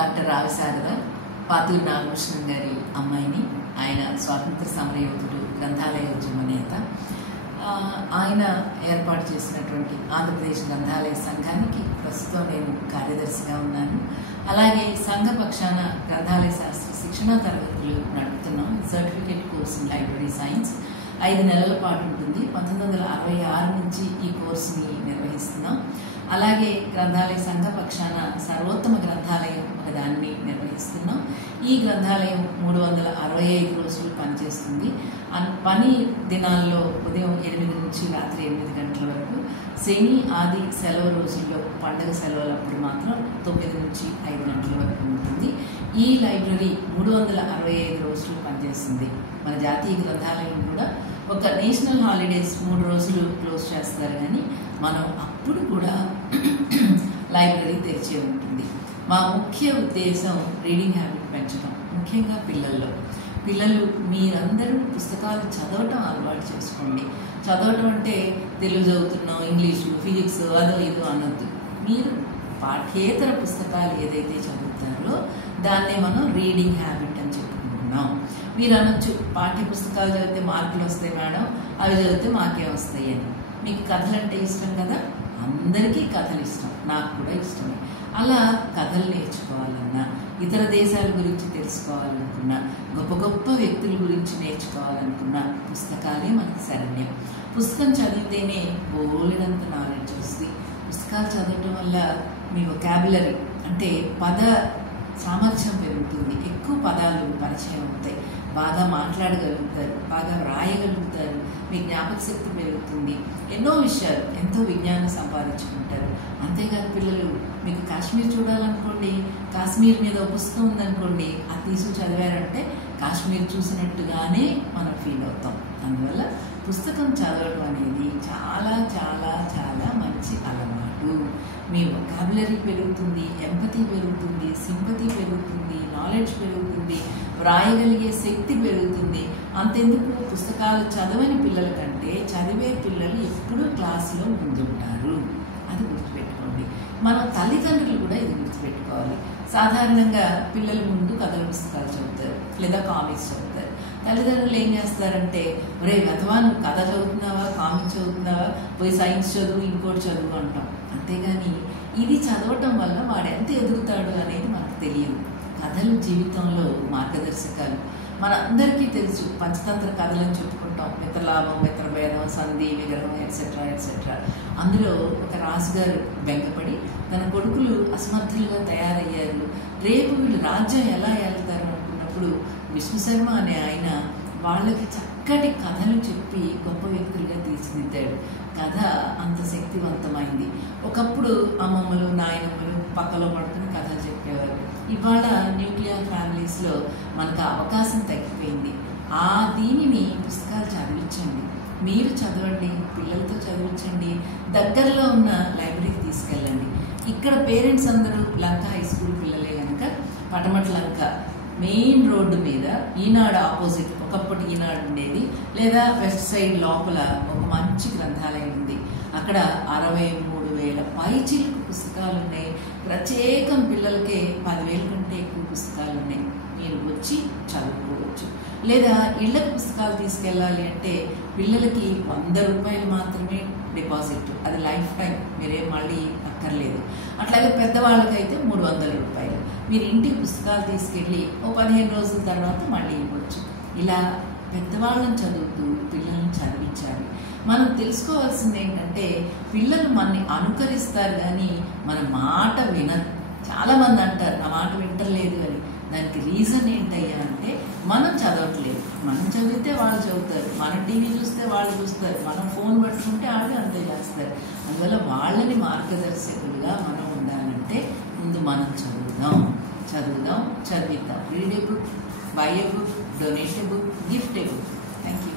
Doctor రావి శారద పాతూరు నాగభూషణం గారి అమ్మాయిని. ఆయన స్వాతంత్ర సమరయోధుడు, గ్రంథాలయ ఉద్యమ నేత. ఆయన ఏర్పాటు చేసినటువంటి ఆంధ్రప్రదేశ్ గ్రంథాలయ సంఘానికి ప్రస్తుతం నేను కార్యదర్శిగా ఉన్నాను. అలాగే సంఘ పక్షాన గ్రంథాలయ శాస్త్ర శిక్షణా తరగతులు నడుపుతున్నాం. Certificate course in library science 5 నెలల పాటు ఉంటుంది. 1966 నుంచి ఈ కోర్సుని నిర్వహిస్తున్నాం. అలాగే గ్రంథాలయ సంఘ పక్షాన సర్వోత్తమ గ్రంథాలయం ఒకదాన్ని నిర్వహిస్తున్నాం. ఈ గ్రంథాలయం 365 రోజులు పనిచేస్తుంది. పని దినాల్లో ఉదయం 8 నుంచి రాత్రి 8 గంటల వరకు, శని ఆది సెలవు రోజుల్లో, పండుగ సెలవులప్పుడు మాత్రం 9 నుంచి 5 గంటల వరకు ఉంటుంది. ఈ లైబ్రరీ 365 రోజులు పనిచేస్తుంది. మన జాతీయ గ్రంథాలయం కూడా ఒక నేషనల్ హాలిడేస్ 3 రోజులు క్లోజ్ చేస్తారు, కానీ మనం అప్పుడు కూడా లైబ్రరీ తెరిచే ఉంటుంది. మా ముఖ్య ఉద్దేశం రీడింగ్ హ్యాబిట్ పెంచడం, ముఖ్యంగా పిల్లలు మీరందరూ పుస్తకాలు చదవటం అలవాటు చేసుకోండి. చదవటం అంటే తెలుగు చదువుతున్నాం, ఇంగ్లీషు, ఫిజిక్స్, అదో ఇదో అనొద్దు. మీరు పాఠ్యేతర పుస్తకాలు ఏదైతే చదువుతారో దాన్నే మనం రీడింగ్ హ్యాబిట్ అని చెప్పుకుంటున్నాం. మీరు అనొచ్చు, పాఠ్య పుస్తకాలు చదివితే మార్కులు వస్తాయి మేడం, అవి చదివితే మాకే వస్తాయి అని. మీకు కథలు అంటే ఇష్టం కదా, అందరికీ కథలు ఇష్టం, నాకు కూడా ఇష్టమే. అలా కథలు నేర్చుకోవాలన్నా, ఇతర దేశాల గురించి తెలుసుకోవాలనుకున్నా, గొప్ప గొప్ప వ్యక్తుల గురించి నేర్చుకోవాలనుకున్నా పుస్తకాలే మనకి శరణ్యం. పుస్తకం చదివితేనే బోలెడంత నాలెడ్జ్ వస్తుంది. పుస్తకాలు చదవటం వల్ల మీ వొకాబులరీ అంటే పద సామర్థ్యం పెరుగుతుంది. ఎక్కువ పదాలు పరిచయం అవుతాయి. బాగా మాట్లాడగలుగుతారు, బాగా వ్రాయగలుగుతారు, మీ జ్ఞాపక శక్తి పెరుగుతుంది. ఎన్నో విషయాలు, ఎంతో విజ్ఞానం సంపాదించుకుంటారు. అంతేకాదు, పిల్లలు మీకు కాశ్మీర్ చూడాలనుకోండి, కాశ్మీర్ మీద ఒక పుస్తకం ఉందనుకోండి, అది తీసుకు చదివారంటే కాశ్మీర్ చూసినట్టుగానే మనం ఫీల్ అవుతాం. అందువల్ల పుస్తకం చదవడం అనేది చాలా చాలా చాలా మంచి అలవాటు. మీ వొకాబులరీ పెరుగుతుంది, ఎంపతి పెరుగుతుంది, సింపతి పెరుగుతుంది, నాలెడ్జ్ పెరుగుతుంది, వ్రాయగలిగే శక్తి పెరుగుతుంది. అంతెందుకు, పుస్తకాలు చదవని పిల్లల కంటే చదివే పిల్లలు ఎప్పుడూ క్లాసులో ముందుంటారు. అది గుర్తుపెట్టుకోండి. మన తల్లిదండ్రులు కూడా ఇది గుర్తుపెట్టుకోవాలి. సాధారణంగా పిల్లల ముందు కథల పుస్తకాలు చదువుతారు లేదా కామిక్స్ చదువుతారు. తల్లిదండ్రులు ఏం చేస్తారంటే, ఒరే గతవా నువ్వు కథ చదువుతున్నావా, కామిక్స్ చదువుతున్నావా, పోయి సైన్స్ చదువు, ఇంకోటి చదువు అంటాం. అంతేగాని ఇది చదవటం వల్ల వాడు ఎంత ఎదుగుతాడు అనేది మనకు తెలియదు. కథలు జీవితంలో మార్గదర్శకాలు. మనందరికీ తెలుసు, పంచతంత్ర కథలను చెప్పుకుంటాం. మిత్రలాభం, మిత్రభేదం, సంధి, విగ్రహం, ఎట్సెట్రా ఎట్సెట్రా. అందులో ఒక రాజుగారు బెంగపడి తన కొడుకులు అసమర్థులుగా తయారయ్యారు, రేపు వీళ్ళు రాజ్యం ఎలా వెళ్తారు అనుకున్నప్పుడు విష్ణుశర్మ అనే ఆయన వాళ్ళకి చక్కటి కథలు చెప్పి గొప్ప వ్యక్తులుగా తీర్చిదిద్దాడు. కథ అంత శక్తివంతమైంది. ఒకప్పుడు అమ్మమ్మలు, నాయనమ్మలు పక్కలో పడుకుని కథలు చెప్పేవారు. ఇవాళ న్యూక్లియర్ ఫ్యామిలీస్లో మనకు అవకాశం తగ్గిపోయింది. దీనిని పుస్తకాలు చదివించండి, మీరు చదవండి, పిల్లలతో చదివించండి, దగ్గరలో ఉన్న లైబ్రరీకి తీసుకెళ్ళండి. ఇక్కడ పేరెంట్స్ అందరూ లంక హై స్కూల్ పిల్లలే కనుక పటమట లంక మెయిన్ రోడ్డు మీద ఈనాడు ఆపోజిట్, ఒకప్పటి ఈనాడు ఉండేది, లేదా వెస్ట్ సైడ్ లోపల ఒక మంచి గ్రంథాలయం ఉంది. అక్కడ 63,000 పైచిలుకు పుస్తకాలు ఉన్నాయి. ప్రత్యేకం పిల్లలకే 10,000 కంటే ఎక్కువ పుస్తకాలు ఉన్నాయి. మీరు వచ్చి చదువుకోవచ్చు. లేదా ఇళ్లకు పుస్తకాలు తీసుకెళ్ళాలి అంటే పిల్లలకి 100 రూపాయలు మాత్రమే డిపాజిట్, అది లైఫ్ టైం, మీరేం మళ్ళీ అక్కర్లేదు. అట్లాగే పెద్దవాళ్ళకైతే 300 రూపాయలు. మీరు ఇంటికి పుస్తకాలు తీసుకెళ్ళి ఓ 15 రోజుల తర్వాత మళ్ళీ ఇవ్వచ్చు. ఇలా పెద్దవాళ్ళని చదువుతూ పిల్లల్ని చదివించాలి. మనం తెలుసుకోవాల్సింది ఏంటంటే, పిల్లలు మనని అనుకరిస్తారు కానీ మన మాట వినరు. చాలామంది అంటారు నా మాట వింటలేదు అని. దానికి రీజన్ ఏంటయ్యా అంటే, మనం చదవట్లేదు. మనం చదివితే వాళ్ళు చదువుతారు, మనం టీవీ చూస్తే వాళ్ళు చూస్తారు, మనం ఫోన్ పట్టుకుంటే వాళ్ళు అంతే చేస్తారు. అందువల్ల వాళ్ళని మార్గదర్శకులుగా మనం ఉండాలంటే ముందు మనం చదువుదాం, చదివిద్దాం. Read a book, buy a book, donate a book, gift a book. Thank you.